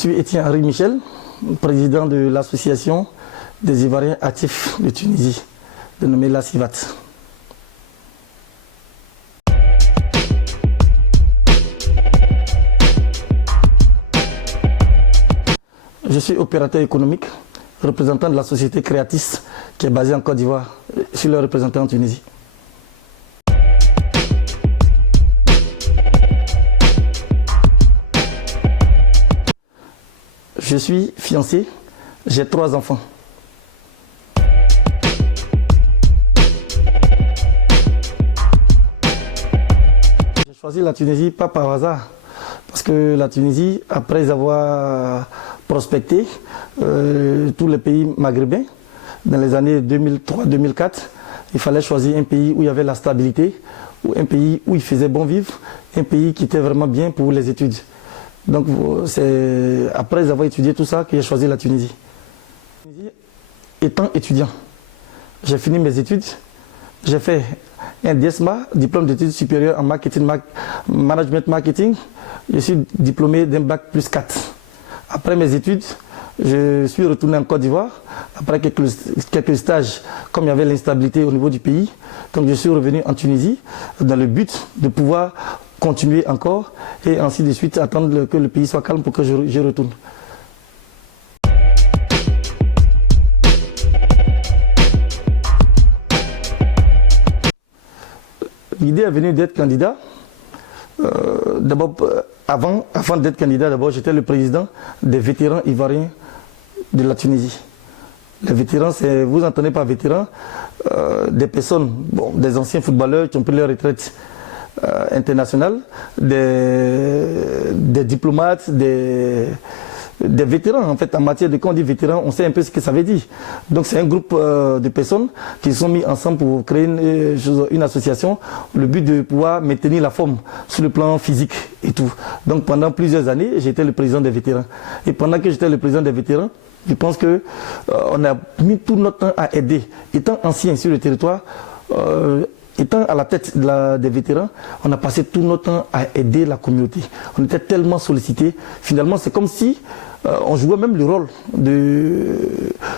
Je suis Étienne Henri Michel, président de l'association des Ivoiriens actifs de Tunisie, dénommée la CIVAT. Je suis opérateur économique, représentant de la société Créatis qui est basée en Côte d'Ivoire. Je suis le représentant en Tunisie. Je suis fiancé, j'ai 3 enfants. J'ai choisi la Tunisie pas par hasard, parce que la Tunisie, après avoir prospecté tous les pays maghrébins, dans les années 2003-2004, il fallait choisir un pays où il y avait la stabilité, ou un pays où il faisait bon vivre, un pays qui était vraiment bien pour les études. Donc c'est après avoir étudié tout ça que j'ai choisi la Tunisie. Étant étudiant, j'ai fini mes études, j'ai fait un DSMA, diplôme d'études supérieures en marketing, management marketing. Je suis diplômé d'un bac plus 4. Après mes études, je suis retourné en Côte d'Ivoire. Après quelques stages, comme il y avait l'instabilité au niveau du pays, donc je suis revenu en Tunisie dans le but de pouvoir continuer encore et ainsi de suite, attendre que le pays soit calme pour que je retourne. L'idée est venue d'être candidat. D'abord, avant d'être candidat, d'abord j'étais le président des vétérans ivoiriens de la Tunisie. Les vétérans, vous entendez par vétérans, des personnes, des anciens footballeurs qui ont pris leur retraite internationale, des diplomates, des vétérans en fait en matière de, quand on dit vétérans, on sait un peu ce que ça veut dire. Donc c'est un groupe de personnes qui se sont mis ensemble pour créer une association, le but de pouvoir maintenir la forme sur le plan physique et tout. Donc pendant plusieurs années, j'étais le président des vétérans. Et pendant que j'étais le président des vétérans, je pense que on a mis tout notre temps à aider. Étant ancien sur le territoire, étant à la tête des vétérans, on a passé tout notre temps à aider la communauté. On était tellement sollicités. Finalement, c'est comme si on jouait même le rôle de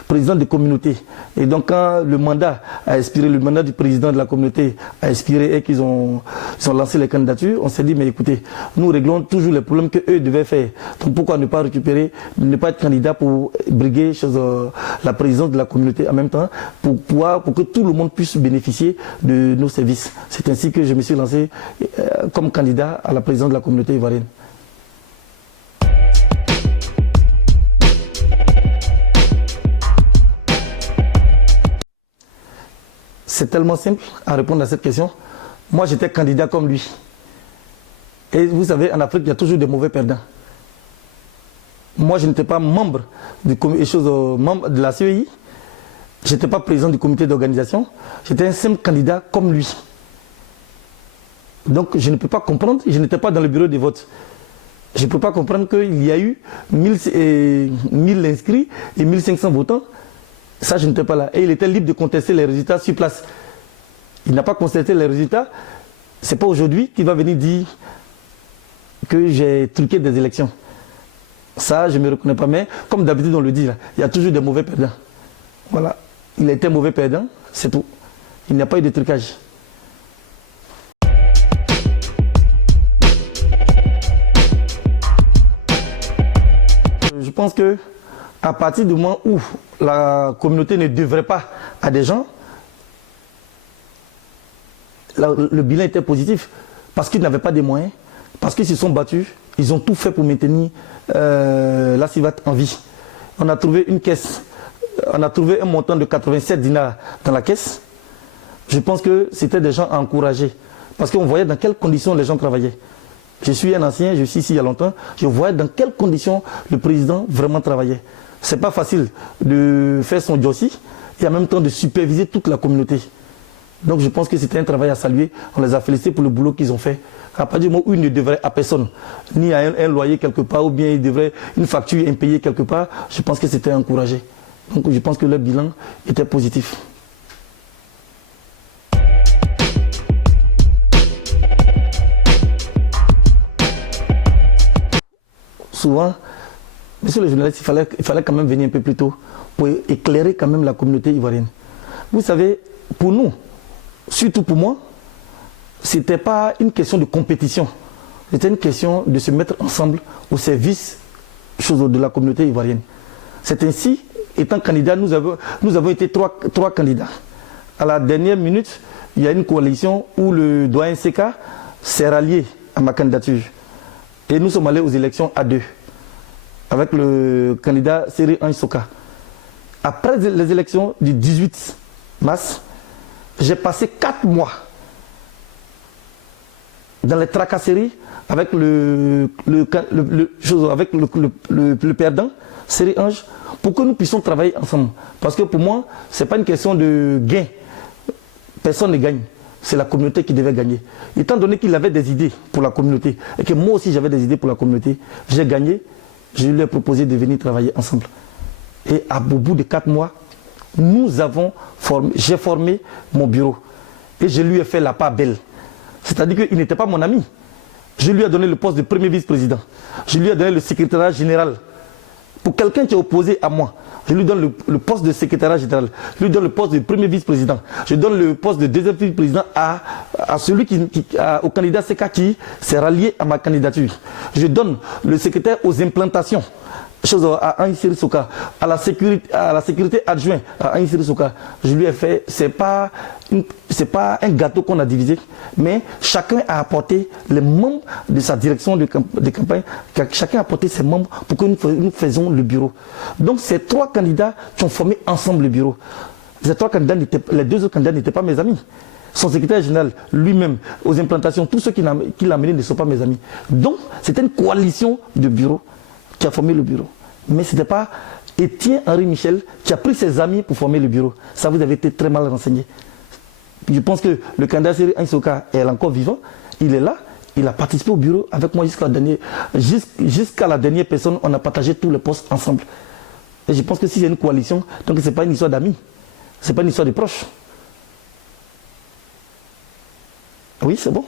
président de communauté. Et donc, quand le mandat a expiré, le mandat du président de la communauté a expiré et qu'ils ont lancé les candidatures, on s'est dit, mais écoutez, nous réglons toujours les problèmes qu'eux devaient faire. Donc, pourquoi ne pas récupérer, ne pas être candidat pour briguer la présidence de la communauté en même temps, pour que tout le monde puisse bénéficier de nos services. C'est ainsi que je me suis lancé comme candidat à la présidence de la communauté ivoirienne. C'est tellement simple à répondre à cette question. Moi, j'étais candidat comme lui. Et vous savez, en Afrique, il y a toujours des mauvais perdants. Moi, je n'étais pas membre de la CEI. Je n'étais pas président du comité d'organisation. J'étais un simple candidat comme lui. Donc, je ne peux pas comprendre. Je n'étais pas dans le bureau des votes. Je ne peux pas comprendre qu'il y a eu 1000 inscrits et 1500 votants. Ça, je n'étais pas là. Et il était libre de contester les résultats sur place. Il n'a pas contesté les résultats. Ce n'est pas aujourd'hui qu'il va venir dire que j'ai truqué des élections. Ça, je ne me reconnais pas. Mais comme d'habitude, on le dit, là, il y a toujours des mauvais perdants. Voilà. Il a été mauvais perdant, c'est tout. Il n'y a pas eu de trucage. Je pense que à partir du moment où la communauté ne devrait pas à des gens, le bilan était positif parce qu'ils n'avaient pas de moyens, parce qu'ils se sont battus, ils ont tout fait pour maintenir la CIVAT en vie. On a trouvé une caisse, on a trouvé un montant de 87 dinars dans la caisse. Je pense que c'était des gens à encourager parce qu'on voyait dans quelles conditions les gens travaillaient. Je suis un ancien, je suis ici il y a longtemps, je voyais dans quelles conditions le président vraiment travaillait. C'est pas facile de faire son dossier et en même temps de superviser toute la communauté. Donc je pense que c'était un travail à saluer. On les a félicités pour le boulot qu'ils ont fait. À partir du moment où ils ne devraient à personne, ni à un loyer quelque part, ou bien ils devraient une facture impayée quelque part, je pense que c'était encouragé. Donc je pense que leur bilan était positif. Souvent, Monsieur le journaliste, il fallait quand même venir un peu plus tôt pour éclairer quand même la communauté ivoirienne. Vous savez, pour nous, surtout pour moi, ce n'était pas une question de compétition. C'était une question de se mettre ensemble au service de la communauté ivoirienne. C'est ainsi, étant candidat, nous avons été trois candidats. À la dernière minute, il y a une coalition où le doyen Seka s'est rallié à ma candidature. Et nous sommes allés aux élections à deux, avec le candidat Seri Ange Soka. Après les élections du 18 mars, j'ai passé 4 mois dans les tracasseries avec le perdant, Seri Ange, pour que nous puissions travailler ensemble. Parce que pour moi, ce n'est pas une question de gain. Personne ne gagne. C'est la communauté qui devait gagner. Étant donné qu'il avait des idées pour la communauté, et que moi aussi j'avais des idées pour la communauté, j'ai gagné, je lui ai proposé de venir travailler ensemble. Et au bout de 4 mois, j'ai formé mon bureau. Et je lui ai fait la part belle. C'est-à-dire qu'il n'était pas mon ami. Je lui ai donné le poste de premier vice-président. Je lui ai donné le secrétariat général. Pour quelqu'un qui est opposé à moi, je lui donne le poste de secrétariat général. Je lui donne le poste de premier vice-président. Je donne le poste de deuxième vice-président à celui au candidat Seka qui s'est rallié à ma candidature. Je donne le secrétaire aux implantations. Chose à Aïssiri Soka, à la sécurité adjointe à Aïssiri Soka. Je lui ai fait, c'est pas un gâteau qu'on a divisé, mais chacun a apporté les membres de sa direction de campagne, chacun a apporté ses membres pour que nous faisions le bureau. Donc ces 3 candidats qui ont formé ensemble le bureau. Les 2 autres candidats n'étaient pas mes amis. Son secrétaire général, lui-même, aux implantations, tous ceux qui l'ont amené ne sont pas mes amis. Donc c'était une coalition de bureaux qui a formé le bureau. Mais ce n'était pas Étienne Henri Michel qui a pris ses amis pour former le bureau. Ça, vous avez été très mal renseigné. Je pense que le candidat Seri Ange Soka est encore vivant. Il est là. Il a participé au bureau avec moi jusqu'à la dernière personne. On a partagé tous les postes ensemble. Et je pense que si c'est une coalition, donc ce n'est pas une histoire d'amis. Ce n'est pas une histoire de proches. Oui, c'est bon.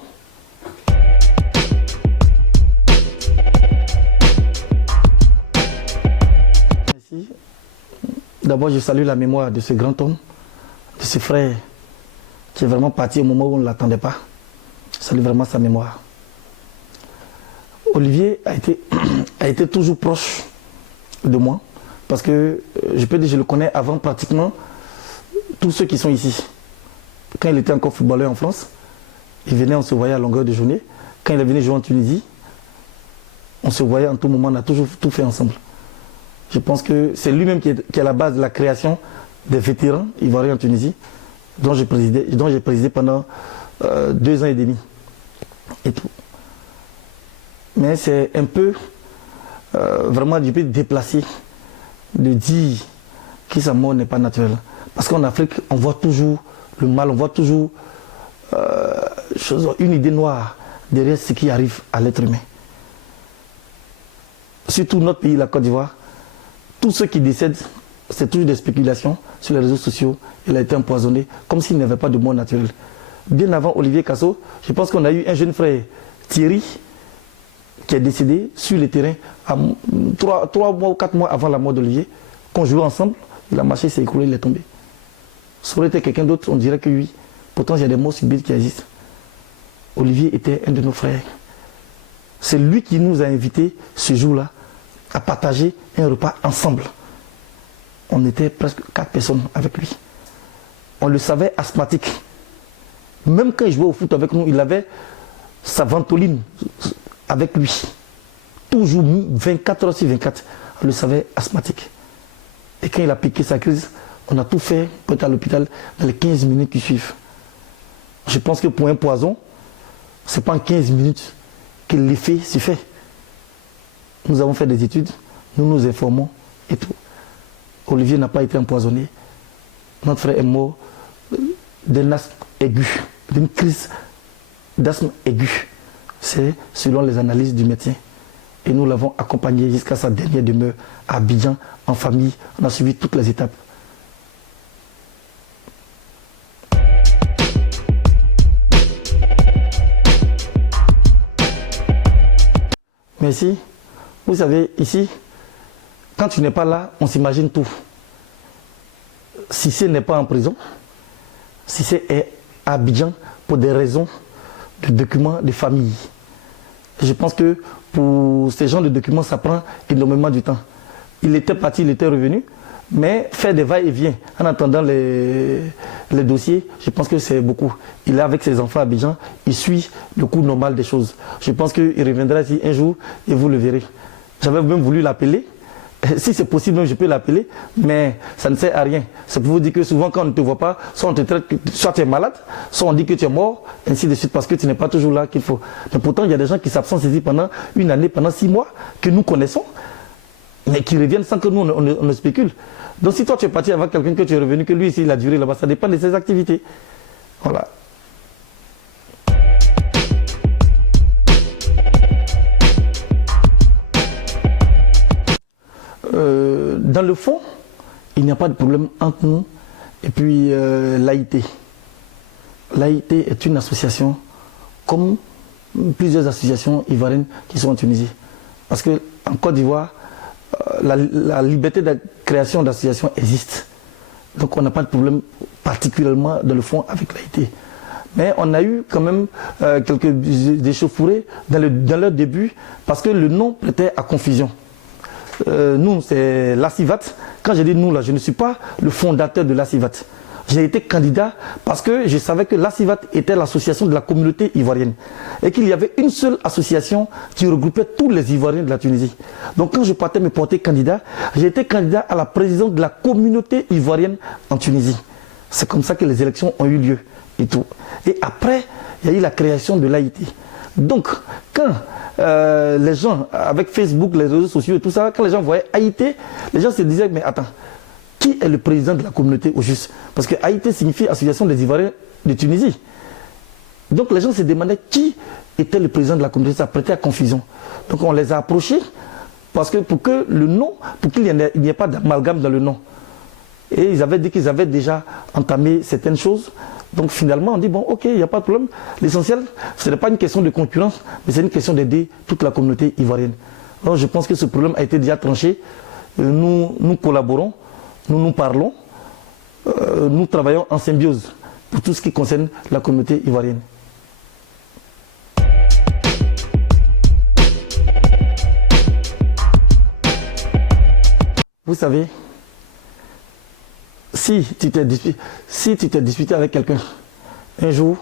D'abord, je salue la mémoire de ce grand homme, de ce frère qui est vraiment parti au moment où on ne l'attendait pas. Je salue vraiment sa mémoire. Olivier a été toujours proche de moi parce que je peux dire que je le connais avant pratiquement tous ceux qui sont ici. Quand il était encore footballeur en France, il venait, on se voyait à longueur de journée. Quand il est venu jouer en Tunisie, on se voyait en tout moment, on a toujours tout fait ensemble. Je pense que c'est lui-même qui est à la base de la création des vétérans ivoiriens en Tunisie, dont j'ai présidé pendant 2 ans et demi. Et tout. Mais c'est un peu vraiment du peu déplacé de dire que sa mort n'est pas naturelle. Parce qu'en Afrique, on voit toujours le mal, on voit toujours une idée noire derrière ce qui arrive à l'être humain. Surtout notre pays, la Côte d'Ivoire, tous ceux qui décèdent, c'est toujours des spéculations sur les réseaux sociaux. Il a été empoisonné, comme s'il n'y avait pas de mort naturelle. Bien avant Olivier Kasso, je pense qu'on a eu un jeune frère, Thierry, qui est décédé sur le terrain 3 mois ou 4 mois avant la mort d'Olivier. Qu'on jouait ensemble, il a marché, il s'est écroulé, il est tombé. Ça aurait été quelqu'un d'autre, on dirait que oui. Pourtant, il y a des morts subites qui existent. Olivier était un de nos frères. C'est lui qui nous a invités ce jour-là à partager un repas ensemble. On était presque 4 personnes avec lui. On le savait asthmatique. Même quand il jouait au foot avec nous, il avait sa ventoline avec lui. Toujours 24 heures sur 24. On le savait asthmatique. Et quand il a piqué sa crise, on a tout fait pour être à l'hôpital dans les 15 minutes qui suivent. Je pense que pour un poison, ce n'est pas en 15 minutes que l'effet se fait. Nous avons fait des études, nous nous informons et tout. Olivier n'a pas été empoisonné. Notre frère est mort d'un asthme aigu, d'une crise d'asthme aigu. C'est selon les analyses du médecin. Et nous l'avons accompagné jusqu'à sa dernière demeure à Abidjan, en famille. On a suivi toutes les étapes. Merci. Vous savez, ici, quand tu n'es pas là, on s'imagine tout. Cissé n'est pas en prison. Cissé est à Abidjan pour des raisons de documents de famille. Je pense que pour ces genres de documents, ça prend énormément de temps. Il était parti, il était revenu, mais faire des va-et-vient en attendant les dossiers, je pense que c'est beaucoup. Il est avec ses enfants à Abidjan, il suit le cours normal des choses. Je pense qu'il reviendra ici un jour et vous le verrez. J'avais même voulu l'appeler. Si c'est possible, même je peux l'appeler, mais ça ne sert à rien. C'est pour vous dire que souvent, quand on ne te voit pas, soit on te traite, soit tu es malade, soit on dit que tu es mort, ainsi de suite, parce que tu n'es pas toujours là qu'il faut. Mais pourtant, il y a des gens qui s'absentent ici pendant une année, pendant 6 mois, que nous connaissons, mais qui reviennent sans que nous, on ne spécule. Donc, si toi, tu es parti avec quelqu'un que tu es revenu, que lui, ici, il a duré là-bas, ça dépend de ses activités. Voilà. Dans le fond, il n'y a pas de problème entre nous et puis l'AIT. L'AIT est une association comme plusieurs associations ivoiriennes qui sont en Tunisie. Parce qu'en Côte d'Ivoire, la liberté de création d'associations existe. Donc on n'a pas de problème particulièrement dans le fond avec l'AIT. Mais on a eu quand même quelques échauffourées dans leur début parce que le nom prêtait à confusion. Nous, c'est l'ACIVAT. Quand je dis nous, là, je ne suis pas le fondateur de l'ACIVAT. J'ai été candidat parce que je savais que l'ACIVAT était l'association de la communauté ivoirienne et qu'il y avait une seule association qui regroupait tous les Ivoiriens de la Tunisie. Donc quand je partais me porter candidat, j'ai été candidat à la présidence de la communauté ivoirienne en Tunisie. C'est comme ça que les élections ont eu lieu et tout. Et après, il y a eu la création de l'AIT. Donc, quand les gens, avec Facebook, les réseaux sociaux et tout ça, quand les gens voyaient AIT, les gens se disaient, mais attends, qui est le président de la communauté au juste? Parce que AIT signifie Association des Ivoiriens de Tunisie. Donc les gens se demandaient qui était le président de la communauté, ça prêtait à confusion. Donc on les a approchés, parce que pour que le nom, pour qu'il n'y ait pas d'amalgame dans le nom. Et ils avaient dit qu'ils avaient déjà entamé certaines choses. Donc finalement, on dit, bon, ok, il n'y a pas de problème. L'essentiel, ce n'est pas une question de concurrence, mais c'est une question d'aider toute la communauté ivoirienne. Donc je pense que ce problème a été déjà tranché. Nous collaborons, nous parlons, nous travaillons en symbiose pour tout ce qui concerne la communauté ivoirienne. Vous savez, si tu t'es disputé avec quelqu'un un jour,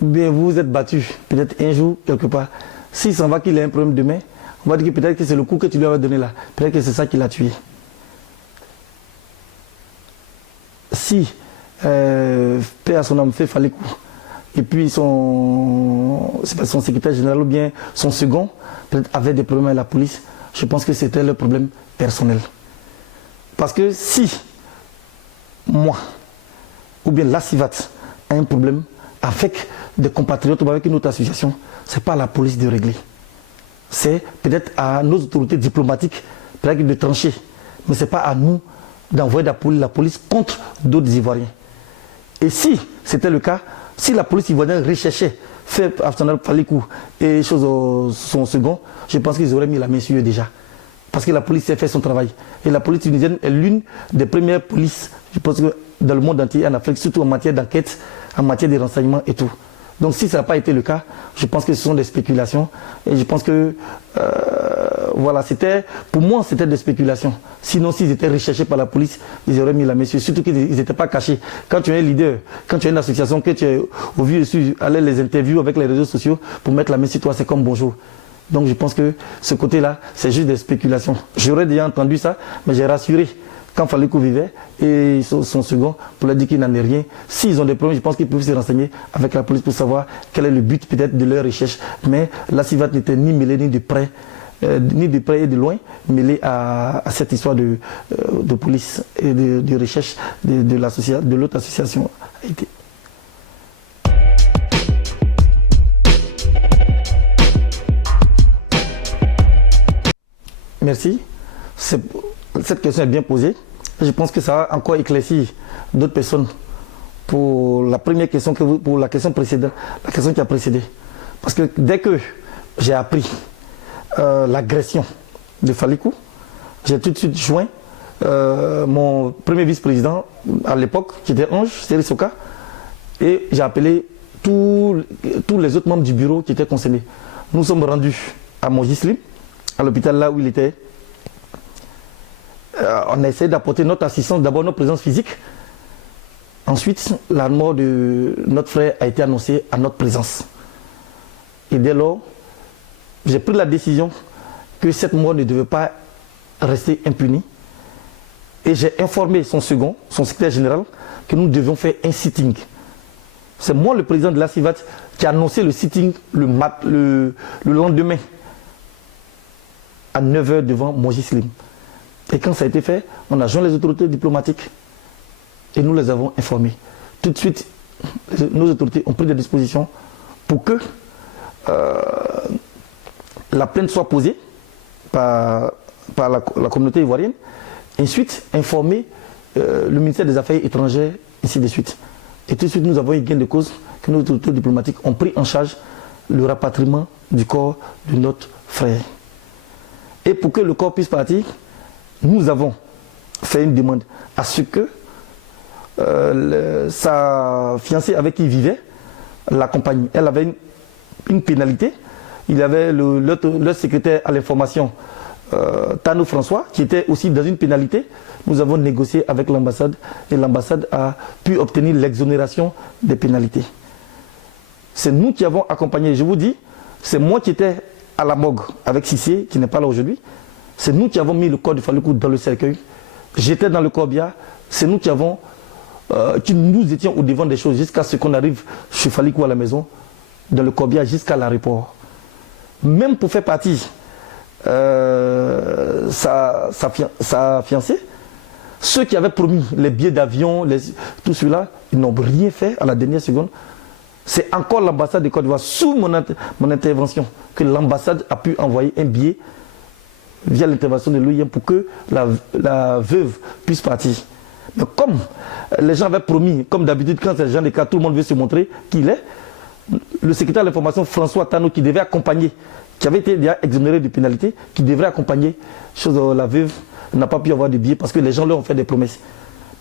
ou bien vous vous êtes battu, peut-être un jour, quelque part, s'il s'en va qu'il a un problème demain, on va dire que peut-être que c'est le coup que tu lui avais donné là, peut-être que c'est ça qui l'a tué. Si paix à son âme fait Falikou, et puis son secrétaire général ou bien son second, peut-être avait des problèmes avec la police, je pense que c'était leur problème personnel. Parce que si moi, ou bien l'ACIVAT a un problème avec des compatriotes ou avec une autre association, ce n'est pas à la police de régler. C'est peut-être à nos autorités diplomatiques peut-être de trancher. Mais ce n'est pas à nous d'envoyer la police contre d'autres Ivoiriens. Et si c'était le cas, si la police ivoirienne recherchait, fait Afsanal Falikou et son second, je pense qu'ils auraient mis la main sur eux déjà. Parce que la police sait faire son travail. Et la police tunisienne est l'une des premières polices, je pense que dans le monde entier, en Afrique, surtout en matière d'enquête, en matière de renseignement et tout. Donc si ça n'a pas été le cas, je pense que ce sont des spéculations. Et je pense que, voilà, pour moi, c'était des spéculations. Sinon, s'ils étaient recherchés par la police, ils auraient mis la main sur eux. Surtout qu'ils n'étaient pas cachés. Quand tu es un leader, quand tu as une association, que tu es au vu dessus, aller les interviews avec les réseaux sociaux pour mettre la main sur toi, c'est comme bonjour. Donc je pense que ce côté-là, c'est juste des spéculations. J'aurais déjà entendu ça, mais j'ai rassuré quand Falikou vivait et son second pour leur dire qu'il n'en est rien. S'ils ont des problèmes, je pense qu'ils peuvent se renseigner avec la police pour savoir quel est le but peut-être de leur recherche. Mais l'ACIVAT n'était ni mêlé ni de près et de loin, mêlé à cette histoire de police et de recherche de l'autre association. Merci. Cette question est bien posée. Je pense que ça a encore éclairci d'autres personnes pour la première question, pour la question précédente, la question qui a précédé. Parce que dès que j'ai appris l'agression de Falikou, j'ai tout de suite joint mon premier vice-président à l'époque, qui était Ange, Seri Soka, et j'ai appelé tous les autres membres du bureau qui étaient concernés. Nous sommes rendus à Mogislim, à l'hôpital là où il était. On a essayé d'apporter notre assistance, d'abord notre présence physique. Ensuite, la mort de notre frère a été annoncée à notre présence. Et dès lors, j'ai pris la décision que cette mort ne devait pas rester impunie. Et j'ai informé son second, son secrétaire général, que nous devions faire un sitting. C'est moi, le président de la CIVAT, qui a annoncé le sitting le lendemain, à 9 h devant Mogislim. Et quand ça a été fait, on a joint les autorités diplomatiques et nous les avons informés. Tout de suite, nos autorités ont pris des dispositions pour que la plainte soit posée par la communauté ivoirienne. Ensuite, informer le ministère des Affaires étrangères, ainsi de suite. Et tout de suite, nous avons eu gain de cause que nos autorités diplomatiques ont pris en charge le rapatriement du corps de notre frère. Et pour que le corps puisse partir, nous avons fait une demande à ce que sa fiancée avec qui il vivait l'accompagne. Elle avait une pénalité. Il y avait le secrétaire à l'information, Tano François, qui était aussi dans une pénalité. Nous avons négocié avec l'ambassade et l'ambassade a pu obtenir l'exonération des pénalités. C'est nous qui avons accompagné. Je vous dis, c'est moi qui étais à la morgue avec Sissé, qui n'est pas là aujourd'hui. C'est nous qui avons mis le corps de Falikou dans le cercueil. J'étais dans le corbia. C'est nous qui nous étions au devant des choses jusqu'à ce qu'on arrive chez Falikou à la maison, dans le corbia jusqu'à l'aéroport. Même pour faire partie sa fiancée, ceux qui avaient promis les billets d'avion, tout cela, ils n'ont rien fait à la dernière seconde. C'est encore l'ambassade de Côte d'Ivoire, sous mon intervention, que l'ambassade a pu envoyer un billet via l'intervention de l'OIM pour que la veuve puisse partir. Mais comme les gens avaient promis, comme d'habitude, quand c'est le genre de cas, tout le monde veut se montrer qui il est, le secrétaire de l'information, François Tano, qui devait accompagner, qui avait été déjà exonéré de pénalité, qui devrait accompagner la veuve, n'a pas pu avoir de billets parce que les gens leur ont fait des promesses.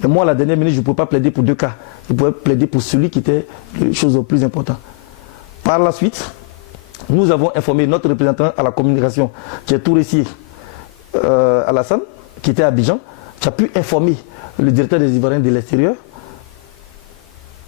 Mais moi, à la dernière minute, je ne pouvais pas plaider pour deux cas. Je pouvais plaider pour celui qui était la chose la plus importante. Par la suite, nous avons informé notre représentant à la communication, qui est Touressier Alassane, qui était à Abidjan, qui a pu informer le directeur des Ivoiriens de l'extérieur,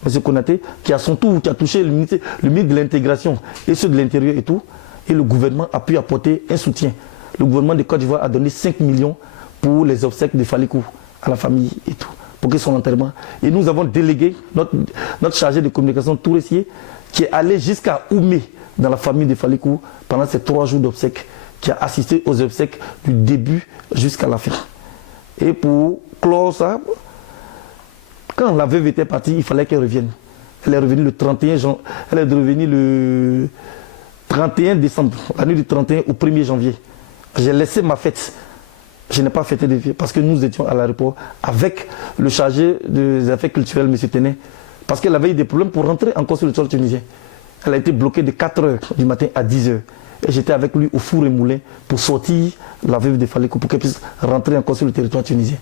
M. Konaté, qui à son tour, qui a touché le ministre de l'intégration et ceux de l'intérieur et tout, et le gouvernement a pu apporter un soutien. Le gouvernement de Côte d'Ivoire a donné 5 millions pour les obsèques de Falikou à la famille et tout, pour que son enterrement. Et nous avons délégué notre chargé de communication Touressier, qui est allé jusqu'à Oumé, dans la famille de Falikou, pendant ces 3 jours d'obsèques, qui a assisté aux obsèques du début jusqu'à la fin. Et pour clore ça, quand la veuve était partie, il fallait qu'elle revienne. Elle est revenue le 31 décembre, la nuit du 31 au 1er janvier. J'ai laissé ma fête. Je n'ai pas fêté de vie parce que nous étions à l'aéroport avec le chargé des affaires culturelles, M. Tenet, parce qu'elle avait eu des problèmes pour rentrer encore sur le sol tunisien. Elle a été bloquée de 4 h du matin à 10 h. Et j'étais avec lui au four et moulin pour sortir la veuve de Falikou pour qu'elle puisse rentrer encore sur le territoire tunisien.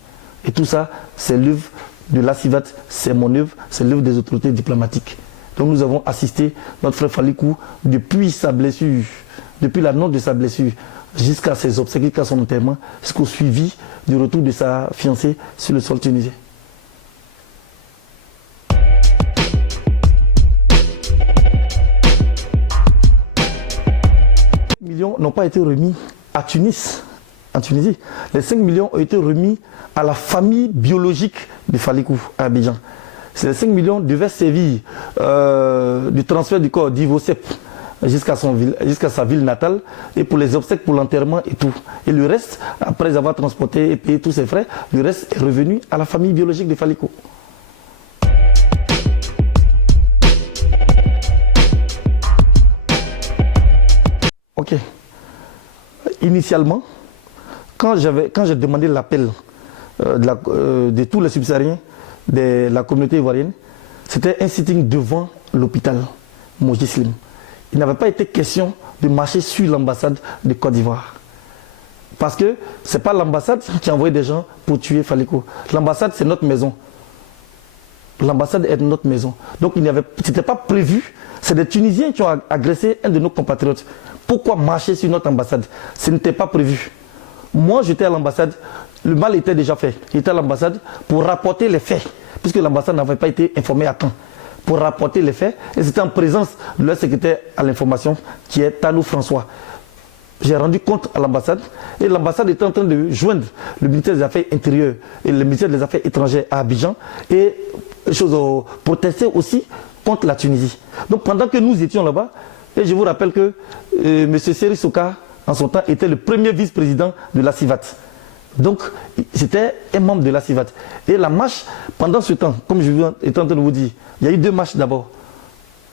Et tout ça, c'est l'œuvre de la CIVAT, c'est mon œuvre, c'est l'œuvre des autorités diplomatiques. Donc nous avons assisté notre frère Falikou depuis sa blessure, depuis l'annonce de sa blessure, jusqu'à ses obsèques, jusqu'à son enterrement, jusqu'au suivi du retour de sa fiancée sur le sol tunisien. Les 5 millions n'ont pas été remis à Tunis, en Tunisie. Les 5 millions ont été remis à la famille biologique de Falikou à Abidjan. Ces 5 millions devaient servir du transfert du corps d'Ivocep jusqu'à sa ville natale et pour les obsèques, pour l'enterrement et tout. Et le reste, après avoir transporté et payé tous ses frais, le reste est revenu à la famille biologique de Falikou. Ok. Initialement, quand j'ai demandé l'appel de tous les subsahariens de la communauté ivoirienne, c'était un sitting devant l'hôpital Mogislim. Il n'avait pas été question de marcher sur l'ambassade de Côte d'Ivoire. Parce que ce n'est pas l'ambassade qui a envoyé des gens pour tuer Faleko. L'ambassade, c'est notre maison. L'ambassade est notre maison. Donc, ce n'était pas prévu. C'est des Tunisiens qui ont agressé un de nos compatriotes. Pourquoi marcher sur notre ambassade? Ce n'était pas prévu. Moi, j'étais à l'ambassade. Le mal était déjà fait. J'étais à l'ambassade pour rapporter les faits. Puisque l'ambassade n'avait pas été informée à temps. Pour rapporter les faits. Et c'était en présence de leur secrétaire à l'information, qui est Talou François. J'ai rendu compte à l'ambassade. Et l'ambassade était en train de joindre le ministère des Affaires intérieures et le ministère des Affaires étrangères à Abidjan. Et protester aussi contre la Tunisie. Donc pendant que nous étions là-bas, et je vous rappelle que M. Seri Soka, en son temps, était le premier vice-président de la CIVAT. Donc c'était un membre de la CIVAT. Et la marche, pendant ce temps, comme je étais en train de vous dire, il y a eu deux marches d'abord.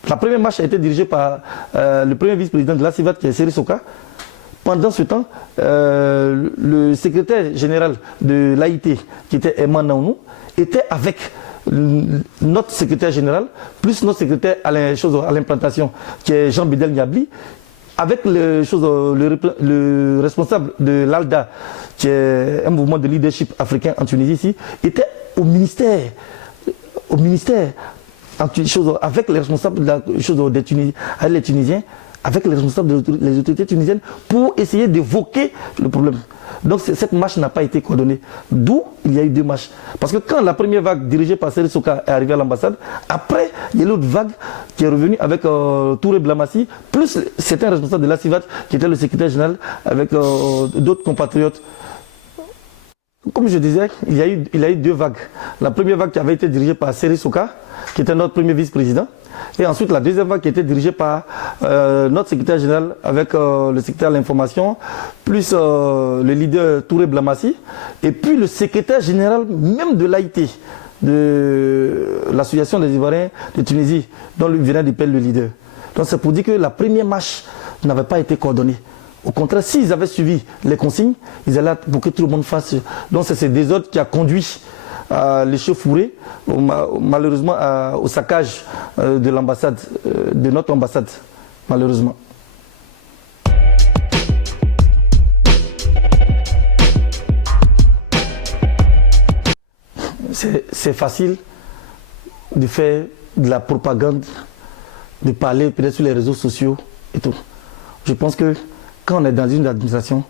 La première marche a été dirigée par le premier vice-président de la CIVAT, qui est Seri Soka. Pendant ce temps, le secrétaire général de l'AIT, qui était Emma Naounou, était avec notre secrétaire général, plus notre secrétaire à l'implantation, qui est Jean Bidel Niabli, avec le responsable de l'ALDA, qui est un mouvement de leadership africain en Tunisie ici, était au ministère avec les responsables de la chose des Tunisiens, avec les Tunisiens, avec les responsables des autorités tunisiennes, pour essayer d'évoquer le problème. Donc cette marche n'a pas été coordonnée. D'où il y a eu deux marches. Parce que quand la première vague dirigée par Seri Soka est arrivée à l'ambassade, après il y a l'autre vague qui est revenue avec Touré Blamassi, plus certains responsables de la CIVAT qui était le secrétaire général avec d'autres compatriotes. Comme je disais, il y a eu deux vagues. La première vague qui avait été dirigée par Seri Soka, qui était notre premier vice-président. Et ensuite, la deuxième vague qui était dirigée par notre secrétaire général avec le secrétaire à l'information, plus le leader Touré Blamassi, et puis le secrétaire général même de l'AIT, de l'association des Ivoiriens de Tunisie, dont le venait de le leader. Donc c'est pour dire que la première marche n'avait pas été coordonnée. Au contraire, s'ils avaient suivi les consignes, ils allaient pour que tout le monde fasse. Donc c'est ce désordre qui a conduit à l'échauffourée, malheureusement au saccage de l'ambassade, de notre ambassade, malheureusement. C'est facile de faire de la propagande, de parler peut-être sur les réseaux sociaux et tout. Je pense que quand on est dans une administration,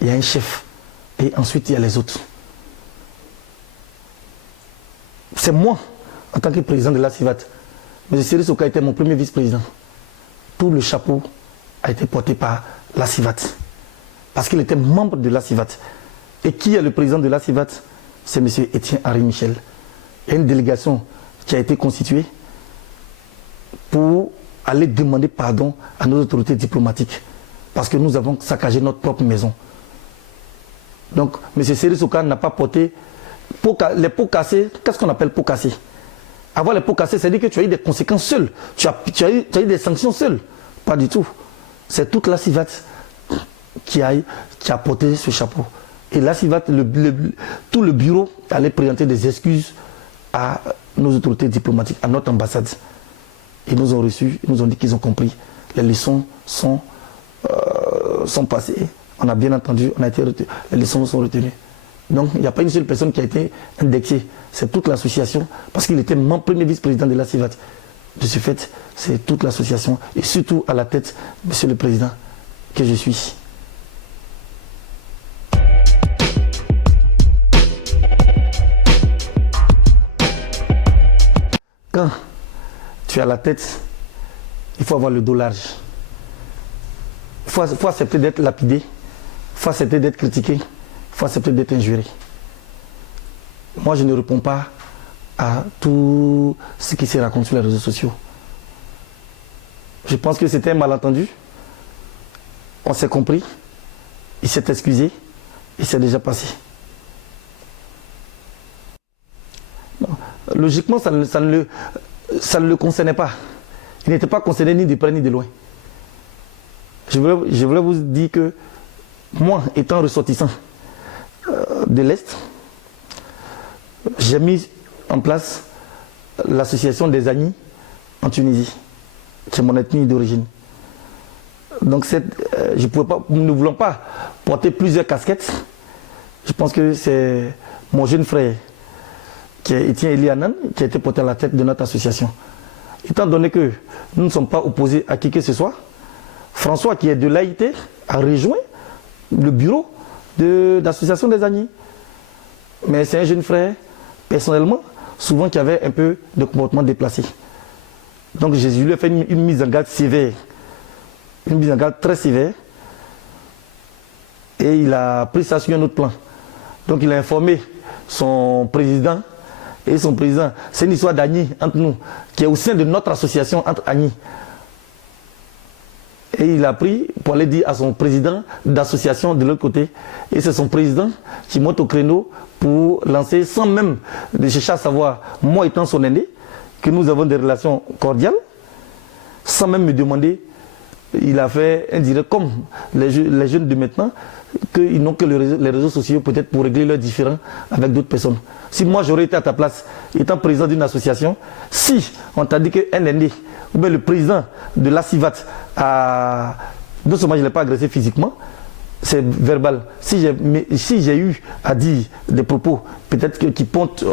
il y a un chef et ensuite il y a les autres. C'est moi, en tant que président de la CIVAT. M. Seri Soka était mon premier vice-président. Tout le chapeau a été porté par la CIVAT. Parce qu'il était membre de la CIVAT. Et qui est le président de la CIVAT? C'est M. Étienne Henri Michel. Il y a une délégation qui a été constituée pour aller demander pardon à nos autorités diplomatiques. Parce que nous avons saccagé notre propre maison. Donc, M. Seri Soka n'a pas porté les pots cassés. Qu'est-ce qu'on appelle pots cassés? Avoir les pots cassés, c'est-à-dire que tu as eu des conséquences seul. Tu as eu des sanctions seul. Pas du tout. C'est toute la CIVAT qui a porté ce chapeau. Et la CIVAT, tout le bureau allait présenter des excuses à nos autorités diplomatiques, à notre ambassade. Ils nous ont reçus, ils nous ont dit qu'ils ont compris. Les leçons sont passées. On a bien entendu, les leçons sont retenues. Donc il n'y a pas une seule personne qui a été indexée. C'est toute l'association, parce qu'il était mon premier vice-président de la CIVAT. De ce fait, c'est toute l'association, et surtout à la tête, Monsieur le Président, que je suis. Quand tu es à la tête, il faut avoir le dos large. Il faut accepter d'être lapidé, il faut accepter d'être critiqué, il faut accepter d'être injuré. Moi, je ne réponds pas à tout ce qui se raconte sur les réseaux sociaux. Je pense que c'était un malentendu. On s'est compris, il s'est excusé, il s'est déjà passé. Non. Logiquement, ça ne le concernait pas. Il n'était pas concerné ni de près ni de loin. Je voulais vous dire que moi, étant ressortissant de l'Est, j'ai mis en place l'association des Agnis en Tunisie, qui est mon ethnie d'origine. Donc nous ne voulons pas porté plusieurs casquettes. Je pense que c'est mon jeune frère, qui est Etienne Elianan, qui a été porté à la tête de notre association. Étant donné que nous ne sommes pas opposés à qui que ce soit, François, qui est de l'AIT, a rejoint le bureau de l'association des Agnis. Mais c'est un jeune frère, personnellement, souvent qui avait un peu de comportement déplacé. Donc je lui ai fait une mise en garde sévère, une mise en garde très sévère, et il a pris ça sur un autre plan. Donc il a informé son président, et son président, c'est une histoire d'Agnis entre nous, qui est au sein de notre association entre Agnis. Et il a pris pour aller dire à son président d'association de l'autre côté. Et c'est son président qui monte au créneau pour lancer, sans même chercher à savoir, moi étant son aîné, que nous avons des relations cordiales, sans même me demander, il a fait un direct comme les jeunes de maintenant, qu'ils n'ont que les réseaux sociaux peut-être pour régler leurs différends avec d'autres personnes. Si moi j'aurais été à ta place, étant président d'une association, si on t'a dit qu'un aîné, ou bien le président de l'ACIVAT a, non seulement je ne l'ai pas agressé physiquement, c'est verbal. Si j'ai eu à dire des propos, peut-être qui pontent,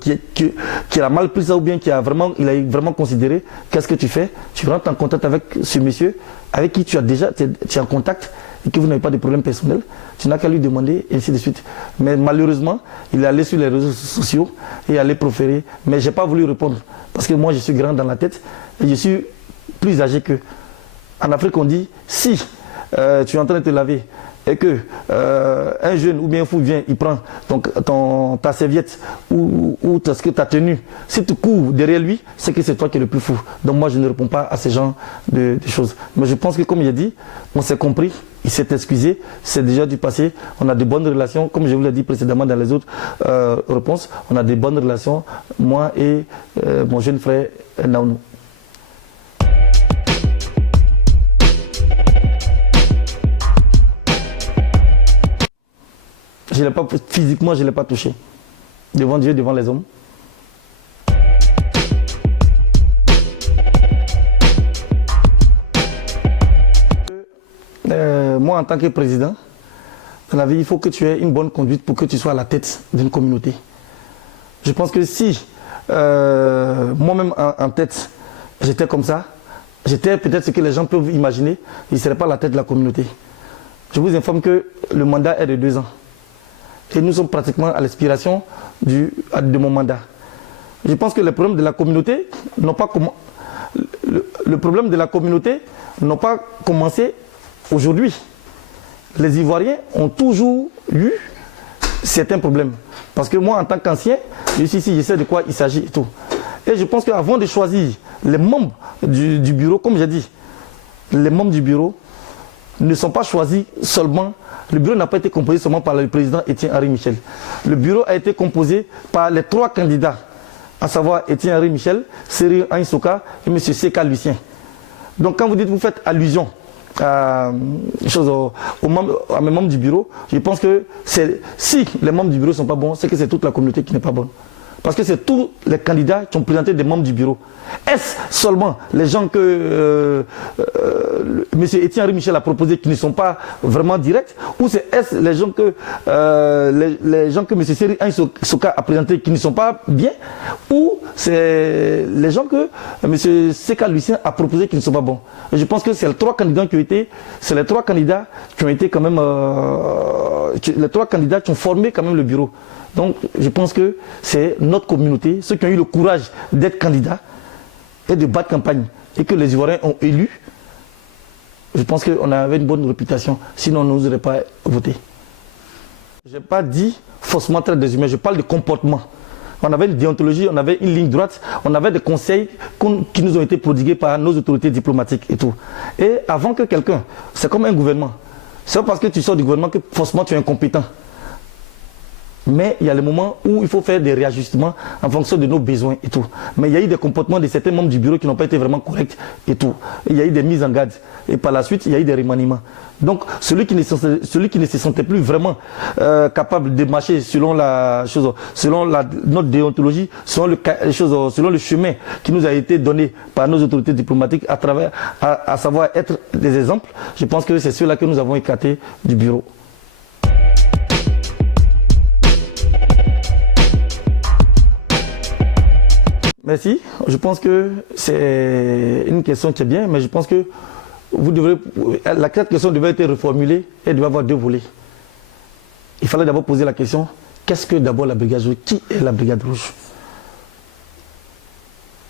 qui a mal pris ça ou bien il a vraiment considéré, qu'est-ce que tu fais? Tu rentres en contact avec ce monsieur avec qui tu es en contact et que vous n'avez pas de problème personnel, tu n'as qu'à lui demander, et ainsi de suite. Mais malheureusement, il est allé sur les réseaux sociaux et allé proférer. Mais je n'ai pas voulu répondre, parce que moi je suis grand dans la tête et je suis plus âgé qu'eux. En Afrique, on dit, si tu es en train de te laver et que un jeune ou bien un fou vient, il prend ta serviette ou ce que tu as tenu, si tu cours derrière lui, c'est que c'est toi qui es le plus fou. Donc moi, je ne réponds pas à ce genre de choses. Mais je pense que, comme il a dit, on s'est compris, il s'est excusé, c'est déjà du passé, on a de bonnes relations, comme je vous l'ai dit précédemment dans les autres réponses, on a de bonnes relations, moi et mon jeune frère Naounou. Physiquement, je ne l'ai pas touché. Devant Dieu, devant les hommes. Moi, en tant que président, dans la vie, il faut que tu aies une bonne conduite pour que tu sois à la tête d'une communauté. Je pense que si moi-même en tête, j'étais comme ça, j'étais peut-être ce que les gens peuvent imaginer, je ne serais pas à la tête de la communauté. Je vous informe que le mandat est de 2 ans. Et nous sommes pratiquement à l'expiration de mon mandat. Je pense que les problèmes de la communauté n'ont pas commencé aujourd'hui. Les Ivoiriens ont toujours eu certains problèmes. Parce que moi, en tant qu'ancien, je sais de quoi il s'agit et tout. Et je pense qu'avant de choisir les membres du bureau, comme j'ai dit, les membres du bureau ne sont pas choisis seulement. Le bureau n'a pas été composé seulement par le président Etienne Henri Michel. Le bureau a été composé par les 3 candidats, à savoir Etienne Henri Michel, Cyril Ainsoka et M. Seka Lucien. Donc quand vous faites allusion à mes membres du bureau, je pense que si les membres du bureau ne sont pas bons, c'est que c'est toute la communauté qui n'est pas bonne. Parce que c'est tous les candidats qui ont présenté des membres du bureau. Est-ce seulement les gens que M. Etienne Henri Michel a proposés qui ne sont pas vraiment directs, ou est-ce les gens que M. Cyril Ainsoka a présentés qui ne sont pas bien, ou c'est les gens que M. Seka Lucien a proposés qui ne sont pas bons? Et je pense que c'est les 3 candidats qui ont été quand même les 3 candidats qui ont formé quand même le bureau. Donc je pense que c'est notre communauté, ceux qui ont eu le courage d'être candidats et de battre campagne, et que les Ivoiriens ont élu. Je pense qu'on avait une bonne réputation, sinon on n'oserait pas voter. Je n'ai pas dit faussement traite des humains, je parle de comportement. On avait une déontologie, on avait une ligne droite, on avait des conseils qui nous ont été prodigués par nos autorités diplomatiques et tout. Et avant que quelqu'un, c'est comme un gouvernement, c'est pas parce que tu sors du gouvernement que forcément tu es incompétent. Mais il y a le moment où il faut faire des réajustements en fonction de nos besoins et tout. Mais il y a eu des comportements de certains membres du bureau qui n'ont pas été vraiment corrects et tout. Et il y a eu des mises en garde. Et par la suite, il y a eu des remaniements. Donc celui qui ne se sentait plus vraiment capable de marcher selon notre déontologie, selon le chemin qui nous a été donné par nos autorités diplomatiques à savoir être des exemples, je pense que c'est ceux-là que nous avons écartés du bureau. Merci. Je pense que c'est une question qui est bien, mais je pense que la question devait être reformulée et devait avoir deux volets. Il fallait d'abord poser la question, qu'est-ce que d'abord la brigade rouge? Qui est la brigade rouge?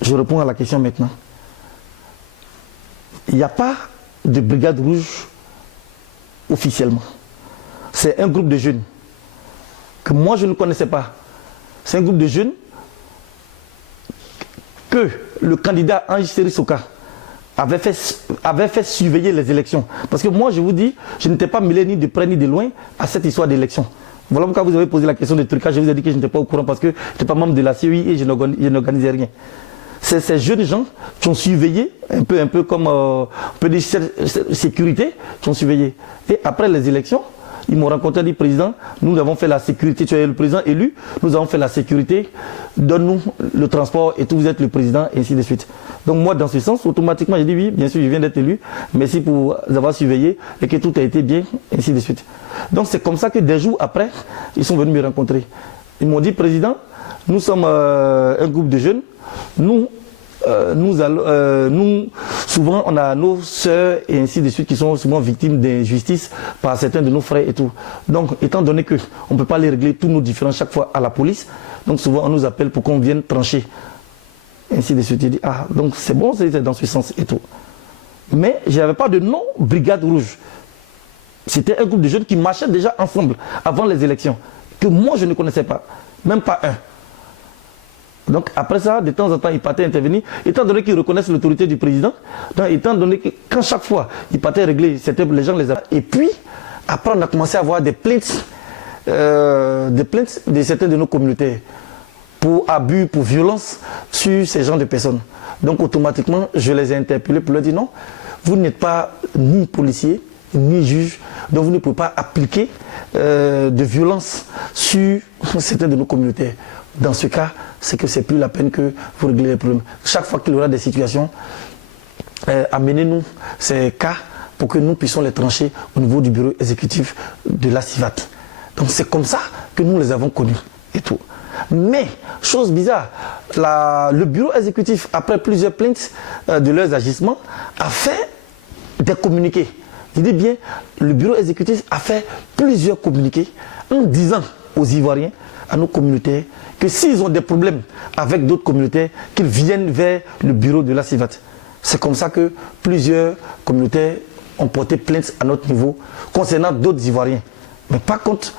Je réponds à la question maintenant. Il n'y a pas de brigade rouge officiellement. C'est un groupe de jeunes que moi je ne connaissais pas. C'est un groupe de jeunes que le candidat Ange Seri-Soka avait fait surveiller les élections. Parce que moi, je vous dis, je n'étais pas mêlé ni de près ni de loin à cette histoire d'élection. Voilà pourquoi vous avez posé la question de trucage. Je vous ai dit que je n'étais pas au courant parce que je n'étais pas membre de la CEI et je n'organisais rien. C'est ces jeunes gens qui ont surveillé, un peu comme on peut dire sécurité, qui ont surveillé. Et après les élections, ils m'ont rencontré, dit président, nous avons fait la sécurité, tu es le président élu, nous avons fait la sécurité, donne-nous le transport et tout, vous êtes le président, et ainsi de suite. Donc moi, dans ce sens, automatiquement, j'ai dit oui, bien sûr, je viens d'être élu, merci pour avoir surveillé et que tout a été bien, et ainsi de suite. Donc c'est comme ça que des jours après, ils sont venus me rencontrer. Ils m'ont dit, président, nous sommes un groupe de jeunes, nous, souvent, on a nos sœurs et ainsi de suite qui sont souvent victimes d'injustice par certains de nos frères et tout. Donc, étant donné qu'on ne peut pas les régler tous nos différends chaque fois à la police, donc souvent on nous appelle pour qu'on vienne trancher. Ainsi de suite. Il dit, ah, donc c'est bon, c'est dans ce sens et tout. Mais je n'avais pas de nom brigade rouge. C'était un groupe de jeunes qui marchaient déjà ensemble avant les élections, que moi je ne connaissais pas, même pas un. Donc après ça, de temps en temps, ils partaient intervenir, étant donné qu'ils reconnaissent l'autorité du président, donc, étant donné que quand chaque fois, ils partaient régler, les gens les avaient. Et puis, après, on a commencé à avoir des plaintes de certains de nos communautés pour abus, pour violence sur ces genres de personnes. Donc automatiquement, je les ai interpellés pour leur dire non, vous n'êtes pas ni policier, ni juge, donc vous ne pouvez pas appliquer de violence sur certains de nos communautés. Dans ce cas, c'est que c'est plus la peine que vous réglez les problèmes. Chaque fois qu'il y aura des situations, amenez-nous ces cas pour que nous puissions les trancher au niveau du bureau exécutif de la CIVAT. Donc c'est comme ça que nous les avons connus et tout. Mais, chose bizarre, le bureau exécutif, après plusieurs plaintes de leurs agissements, a fait des communiqués. Je dis bien, le bureau exécutif a fait plusieurs communiqués en disant aux Ivoiriens, à nos communautés, que s'ils ont des problèmes avec d'autres communautés, qu'ils viennent vers le bureau de la CIVAT. C'est comme ça que plusieurs communautés ont porté plainte à notre niveau concernant d'autres Ivoiriens. Mais pas contre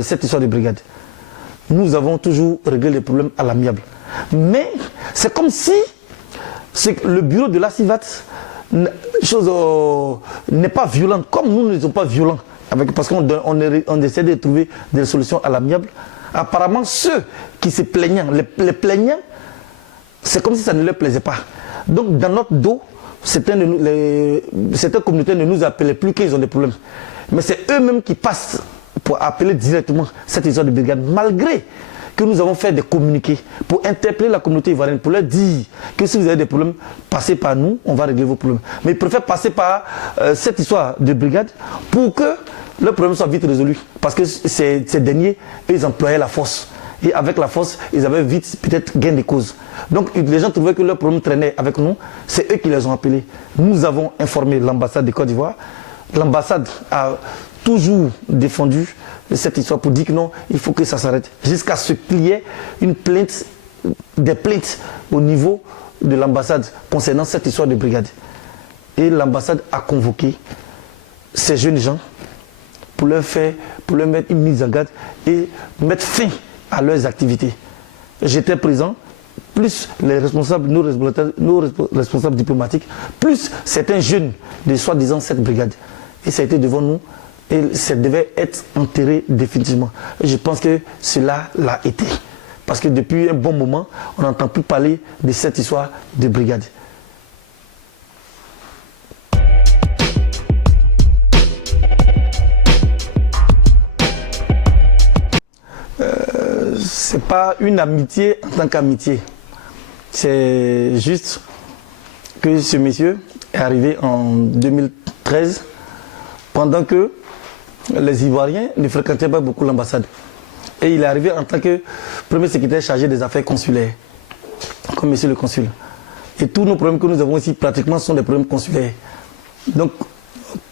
cette histoire de brigade. Nous avons toujours réglé les problèmes à l'amiable. Mais c'est comme si le bureau de la CIVAT n'est pas violent, comme nous ne sommes pas violents, parce qu'on essaie de trouver des solutions à l'amiable. Apparemment, ceux qui se plaignaient, les plaignants, c'est comme si ça ne leur plaisait pas. Donc, dans notre dos, certaines communautés ne nous appelaient plus qu'ils ont des problèmes. Mais c'est eux-mêmes qui passent pour appeler directement cette histoire de brigade, malgré que nous avons fait des communiqués pour interpeller la communauté ivoirienne, pour leur dire que si vous avez des problèmes, passez par nous, on va régler vos problèmes. Mais ils préfèrent passer par cette histoire de brigade pour que le problème soit vite résolu. Parce que ces derniers, ils employaient la force. Et avec la force, ils avaient vite peut-être gain de cause. Donc les gens trouvaient que leur problème traînait avec nous. C'est eux qui les ont appelés. Nous avons informé l'ambassade de Côte d'Ivoire. L'ambassade a toujours défendu cette histoire pour dire que non, il faut que ça s'arrête. Jusqu'à ce qu'il y ait des plaintes au niveau de l'ambassade concernant cette histoire de brigade. Et l'ambassade a convoqué ces jeunes gens pour leur mettre une mise en garde et mettre fin à leurs activités. J'étais présent, plus les responsables, nos responsables diplomatiques, plus certains jeunes de soi-disant cette brigade. Et ça a été devant nous et ça devait être enterré définitivement. Et je pense que cela l'a été. Parce que depuis un bon moment, on n'entend plus parler de cette histoire de brigade. C'est pas une amitié en tant qu'amitié. C'est juste que ce monsieur est arrivé en 2013 pendant que les Ivoiriens ne fréquentaient pas beaucoup l'ambassade. Et il est arrivé en tant que premier secrétaire chargé des affaires consulaires. comme monsieur le consul. Et tous nos problèmes que nous avons ici, pratiquement, sont des problèmes consulaires. Donc,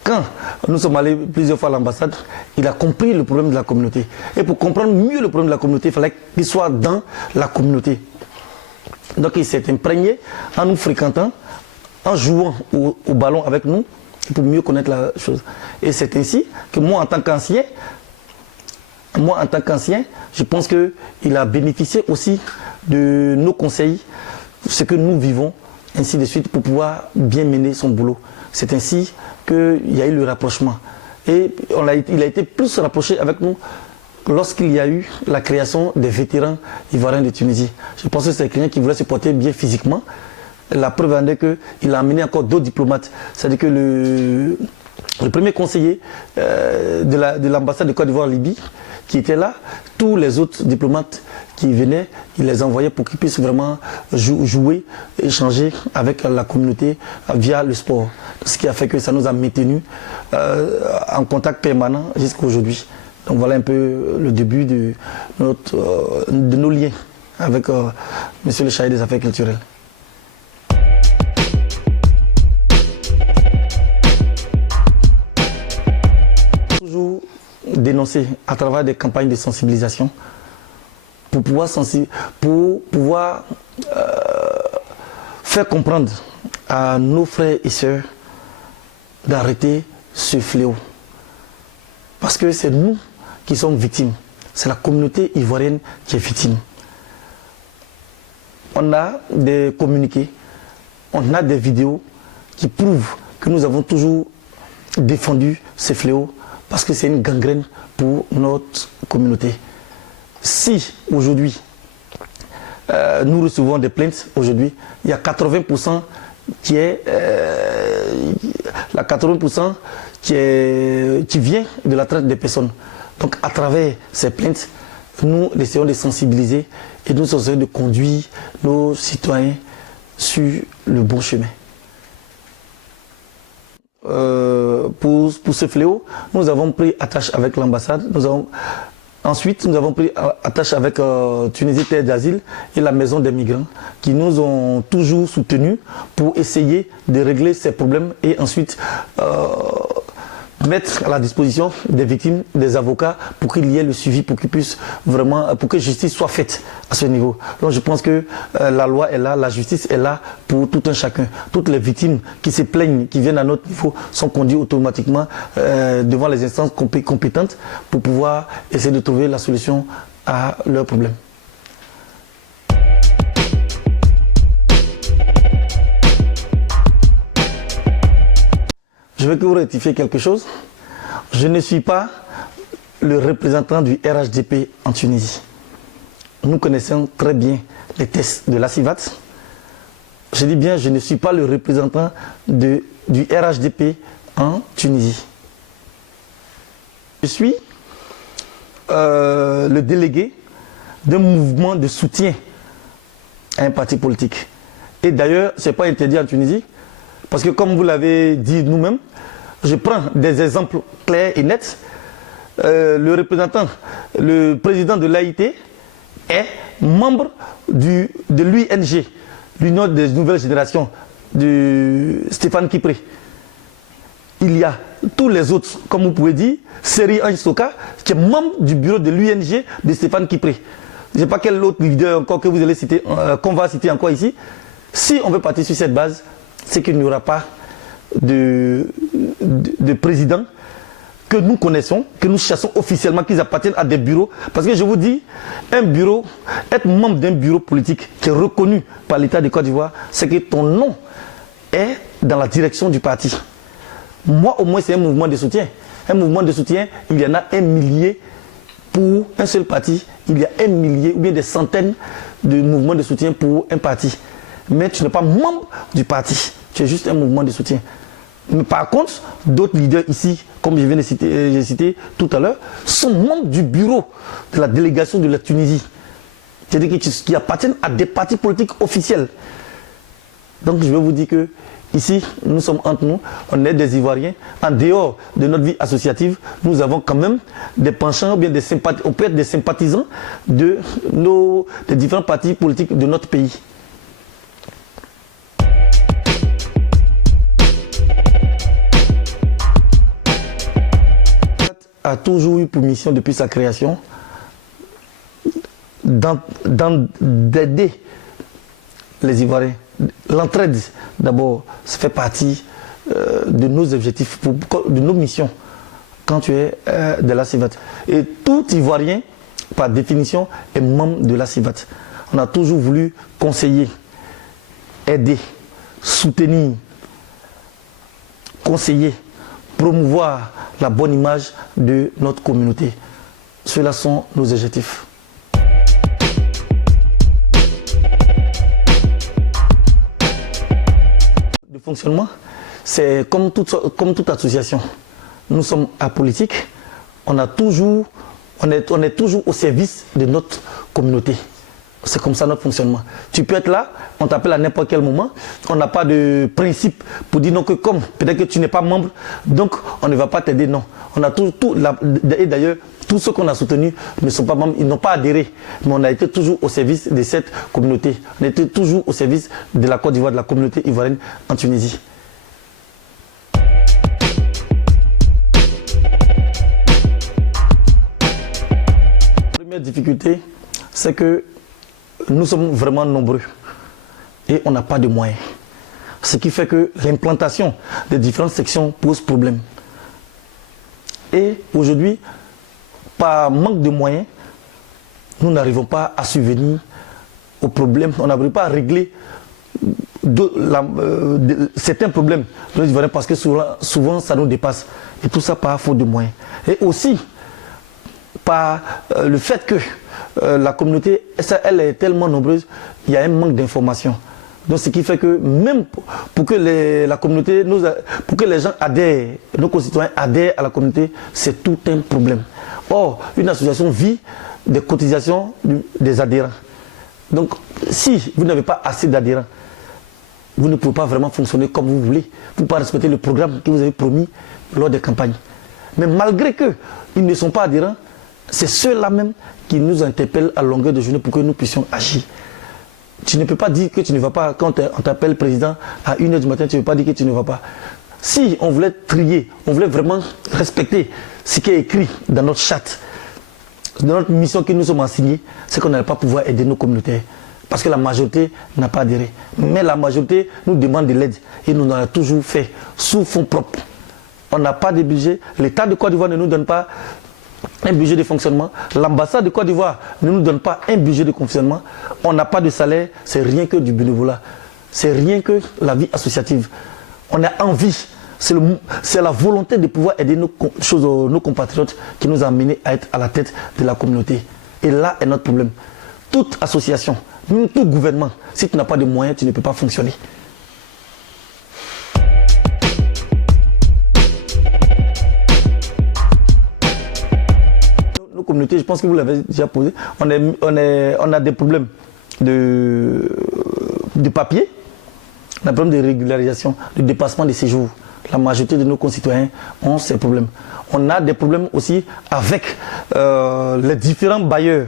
quand nous sommes allés plusieurs fois à l'ambassade, il a compris le problème de la communauté. Et pour comprendre mieux le problème de la communauté, il fallait qu'il soit dans la communauté. Donc il s'est imprégné en nous fréquentant, en jouant au ballon avec nous, pour mieux connaître la chose. Et c'est ainsi que moi, en tant qu'ancien, je pense qu'il a bénéficié aussi de nos conseils, ce que nous vivons, ainsi de suite, pour pouvoir bien mener son boulot. C'est ainsi qu'il y a eu le rapprochement. Et il a été plus rapproché avec nous lorsqu'il y a eu la création des vétérans ivoiriens de Tunisie. Je pense que c'est quelqu'un qui voulait se porter bien physiquement. La preuve en est qu'il a amené encore d'autres diplomates. C'est-à-dire que le premier conseiller de l'ambassade de Côte d'Ivoire-Libye, qui était là, tous les autres diplomates qui venaient, il les envoyait pour qu'ils puissent vraiment jouer, échanger avec la communauté via le sport. Ce qui a fait que ça nous a maintenus en contact permanent jusqu'à aujourd'hui. Donc voilà un peu le début de nos liens avec monsieur le Chargé des Affaires culturelles. Toujours dénoncer à travers des campagnes de sensibilisation pour pouvoir faire comprendre à nos frères et sœurs d'arrêter ce fléau. Parce que c'est nous qui sommes victimes. C'est la communauté ivoirienne qui est victime. On a des communiqués, on a des vidéos qui prouvent que nous avons toujours défendu ce fléau parce que c'est une gangrène pour notre communauté. Si aujourd'hui nous recevons des plaintes, aujourd'hui, il y a 80% qui vient de la traite des personnes. Donc à travers ces plaintes, nous essayons de sensibiliser et nous essayons de conduire nos citoyens sur le bon chemin. Pour ce fléau, nous avons pris attache avec l'ambassade. Ensuite, nous avons pris attache avec Tunisie Terre d'Asile et la Maison des Migrants qui nous ont toujours soutenus pour essayer de régler ces problèmes et ensuite mettre à la disposition des victimes, des avocats pour qu'il y ait le suivi, pour que justice soit faite à ce niveau. Donc je pense que la loi est là, la justice est là pour tout un chacun. Toutes les victimes qui se plaignent, qui viennent à notre niveau, sont conduites automatiquement devant les instances compétentes pour pouvoir essayer de trouver la solution à leurs problèmes. Je vais vous rectifier quelque chose. Je ne suis pas le représentant du RHDP en Tunisie. Nous connaissons très bien les tests de la CIVAT. Je dis bien, je ne suis pas le représentant du RHDP en Tunisie. Je suis le délégué d'un mouvement de soutien à un parti politique. Et d'ailleurs, ce n'est pas interdit en Tunisie, parce que comme vous l'avez dit nous-mêmes, je prends des exemples clairs et nets. Le président de l'AIT est membre de l'UNG, l'Union des Nouvelles Générations, de Stéphane Kipré. Il y a tous les autres, comme vous pouvez dire, Seri Ansoka, qui est membre du bureau de l'UNG de Stéphane Kipré. Je ne sais pas quel autre leader encore que vous allez citer, qu'on va citer encore ici. Si on veut partir sur cette base, c'est qu'il n'y aura pas de président que nous connaissons, que nous chassons officiellement, qu'ils appartiennent à des bureaux. Parce que je vous dis, être membre d'un bureau politique qui est reconnu par l'État de Côte d'Ivoire, c'est que ton nom est dans la direction du parti. Moi, au moins, c'est un mouvement de soutien. Un mouvement de soutien, il y en a 1 millier pour un seul parti. Il y a 1 millier ou bien des centaines de mouvements de soutien pour un parti. Mais tu n'es pas membre du parti. Tu es juste un mouvement de soutien. Mais par contre, d'autres leaders ici, comme je viens de citer, j'ai cité tout à l'heure, sont membres du bureau de la délégation de la Tunisie. C'est-à-dire qui appartiennent à des partis politiques officiels. Donc je vais vous dire que ici, nous sommes entre nous, on est des Ivoiriens. En dehors de notre vie associative, nous avons quand même des penchants, ou bien des sympathies, on peut être des sympathisants des différents partis politiques de notre pays. A toujours eu pour mission depuis sa création d'aider les Ivoiriens. L'entraide, d'abord, ça fait partie de nos objectifs, de nos missions quand tu es de la CIVAT. Et tout Ivoirien, par définition, est membre de la CIVAT. On a toujours voulu conseiller, aider, soutenir, conseiller, promouvoir la bonne image de notre communauté. Ceux-là sont nos objectifs. Le fonctionnement, c'est comme toute association. Nous sommes apolitiques, on est toujours au service de notre communauté. C'est comme ça notre fonctionnement. Tu peux être là, on t'appelle à n'importe quel moment. On n'a pas de principe pour dire non que comme peut-être que tu n'es pas membre, donc on ne va pas t'aider. Non. On a et d'ailleurs, tous ceux qu'on a soutenus ne sont pas membres, ils n'ont pas adhéré. Mais on a été toujours au service de cette communauté. On a été toujours au service de la Côte d'Ivoire, de la communauté ivoirienne en Tunisie. La première difficulté, c'est que nous sommes vraiment nombreux et on n'a pas de moyens. Ce qui fait que l'implantation des différentes sections pose problème. Et aujourd'hui, par manque de moyens, nous n'arrivons pas à subvenir aux problèmes, on n'arrive pas à régler certains problèmes de nos Ivoiriens parce que souvent ça nous dépasse. Et tout ça par faute de moyens. Et aussi par le fait que la communauté, elle est tellement nombreuse, il y a un manque d'information. Donc ce qui fait que même pour que la communauté, pour que les gens adhèrent, nos concitoyens adhèrent à la communauté, c'est tout un problème. Or, une association vit des cotisations des adhérents. Donc si vous n'avez pas assez d'adhérents, vous ne pouvez pas vraiment fonctionner comme vous voulez. Vous ne pouvez pas respecter le programme que vous avez promis lors des campagnes. Mais malgré qu'ils ne sont pas adhérents, c'est ceux-là même qui nous interpellent à longueur de journée pour que nous puissions agir. Tu ne peux pas dire que tu ne vas pas, quand on t'appelle président à 1h du matin, tu ne peux pas dire que tu ne vas pas. Si on voulait trier, on voulait vraiment respecter ce qui est écrit dans notre charte, dans notre mission que nous sommes assignés, c'est qu'on n'allait pas pouvoir aider nos communautés. Parce que la majorité n'a pas adhéré. Mais la majorité nous demande de l'aide. Et nous l'avons toujours fait sous fonds propres. On n'a pas de budget. L'État de Côte d'Ivoire ne nous donne pas un budget de fonctionnement. L'ambassade de Côte d'Ivoire ne nous donne pas un budget de fonctionnement. On n'a pas de salaire. C'est rien que du bénévolat. C'est rien que la vie associative. On a envie. C'est la volonté de pouvoir aider nos compatriotes qui nous a amenés à être à la tête de la communauté. Et là est notre problème. Toute association, même tout gouvernement, si tu n'as pas de moyens, tu ne peux pas fonctionner. Nos communautés, je pense que vous l'avez déjà posé, on a des problèmes de papier, on a des problèmes de régularisation, de dépassement des séjours. La majorité de nos concitoyens ont ces problèmes. On a des problèmes aussi avec les différents bailleurs.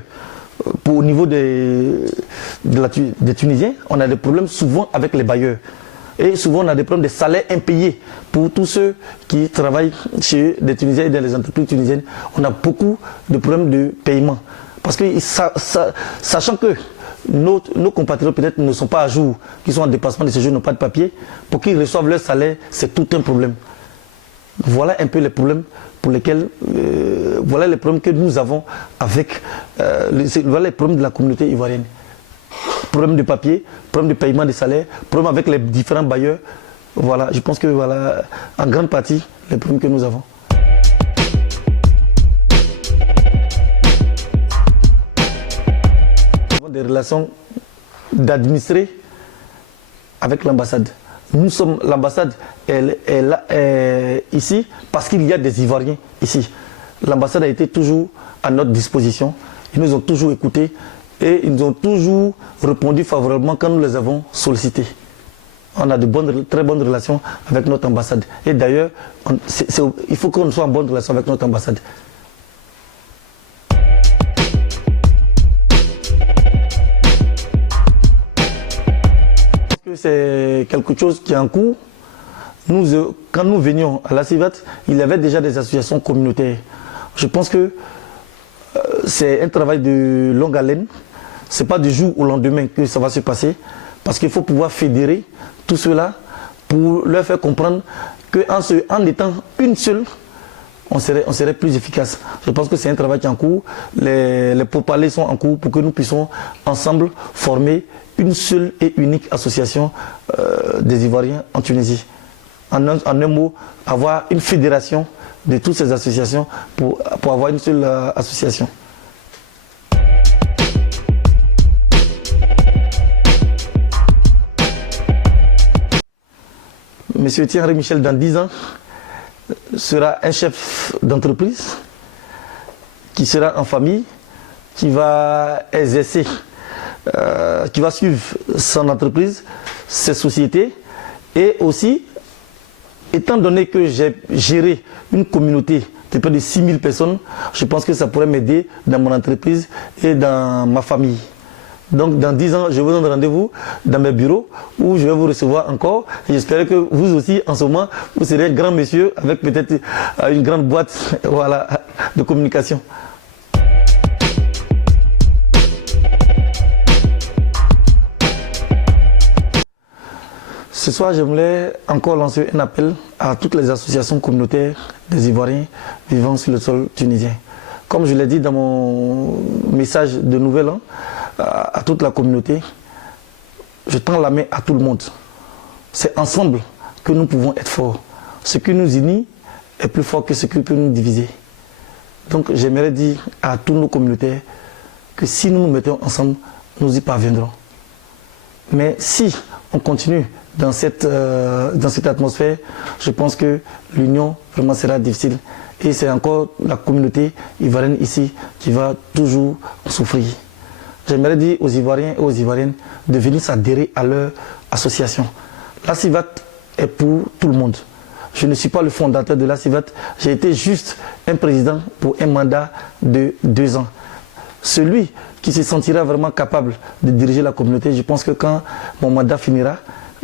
Au niveau des Tunisiens, on a des problèmes souvent avec les bailleurs. Et souvent, on a des problèmes de salaires impayés pour tous ceux qui travaillent chez des Tunisiens et dans les entreprises tunisiennes. On a beaucoup de problèmes de paiement. Parce que, sachant que nos compatriotes peut-être ne sont pas à jour, qui sont en dépassement de séjour, n'ont pas de papier, pour qu'ils reçoivent leur salaire, c'est tout un problème. Voilà un peu les problèmes pour lesquels, voilà les problèmes que nous avons avec, voilà les problèmes de la communauté ivoirienne. Problème de papier, problème de paiement des salaires, problème avec les différents bailleurs. Voilà, je pense que voilà, en grande partie, les problèmes que nous avons. Nous avons des relations d'administrer avec l'ambassade. Nous sommes, l'ambassade est ici parce qu'il y a des Ivoiriens ici. L'ambassade a été toujours à notre disposition. Ils nous ont toujours écoutés et ils nous ont toujours répondu favorablement quand nous les avons sollicités. On a très bonnes relations avec notre ambassade. Et d'ailleurs, il faut qu'on soit en bonne relation avec notre ambassade. C'est quelque chose qui est en cours. Quand nous venions à la CIVAT, il y avait déjà des associations communautaires. Je pense que c'est un travail de longue haleine. Ce n'est pas du jour au lendemain que ça va se passer. Parce qu'il faut pouvoir fédérer tout cela pour leur faire comprendre qu'en étant une seule, on serait plus efficace. Je pense que c'est un travail qui est en cours. Les pourparlers sont en cours pour que nous puissions ensemble former une seule et unique association des Ivoiriens en Tunisie. En un mot, avoir une fédération de toutes ces associations pour avoir une seule association. Monsieur Thierry Michel, dans 10 ans, sera un chef d'entreprise qui sera en famille, qui va exercer, qui va suivre son entreprise, ses sociétés, et aussi, étant donné que j'ai géré une communauté de près de 6000 personnes, je pense que ça pourrait m'aider dans mon entreprise et dans ma famille. Donc dans 10 ans, je vous donne rendez-vous dans mes bureaux où je vais vous recevoir encore. J'espère que vous aussi, en ce moment, vous serez un grand monsieur avec peut-être une grande boîte voilà, de communication. Ce soir, j'aimerais encore lancer un appel à toutes les associations communautaires des Ivoiriens vivant sur le sol tunisien. Comme je l'ai dit dans mon message de Nouvel An, à toute la communauté, je tends la main à tout le monde. C'est ensemble que nous pouvons être forts. Ce qui nous unit est plus fort que ce qui peut nous diviser. Donc j'aimerais dire à tous nos communautaires que si nous nous mettons ensemble, nous y parviendrons. Mais si on continue dans cette atmosphère, je pense que l'union vraiment sera difficile. Et c'est encore la communauté ivoirienne ici qui va toujours souffrir. J'aimerais dire aux Ivoiriens et aux Ivoiriennes de venir s'adhérer à leur association. La CIVAT est pour tout le monde. Je ne suis pas le fondateur de la CIVAT, j'ai été juste un président pour un mandat de 2 ans. Celui qui se sentira vraiment capable de diriger la communauté, je pense que quand mon mandat finira,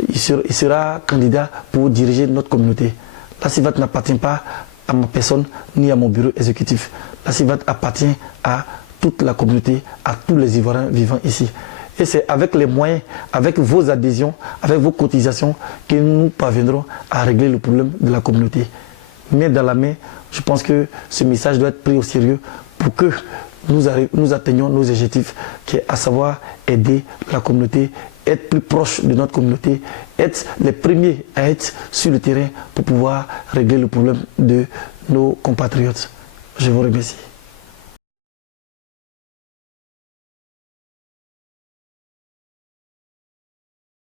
il sera candidat pour diriger notre communauté. La CIVAT n'appartient pas à ma personne ni à mon bureau exécutif. La CIVAT appartient à toute la communauté, à tous les Ivoiriens vivant ici. Et c'est avec les moyens, avec vos adhésions, avec vos cotisations que nous parviendrons à régler le problème de la communauté. Main dans la main, je pense que ce message doit être pris au sérieux pour que nous atteignions nos objectifs, qui est à savoir aider la communauté, être plus proche de notre communauté, être les premiers à être sur le terrain pour pouvoir régler le problème de nos compatriotes. Je vous remercie.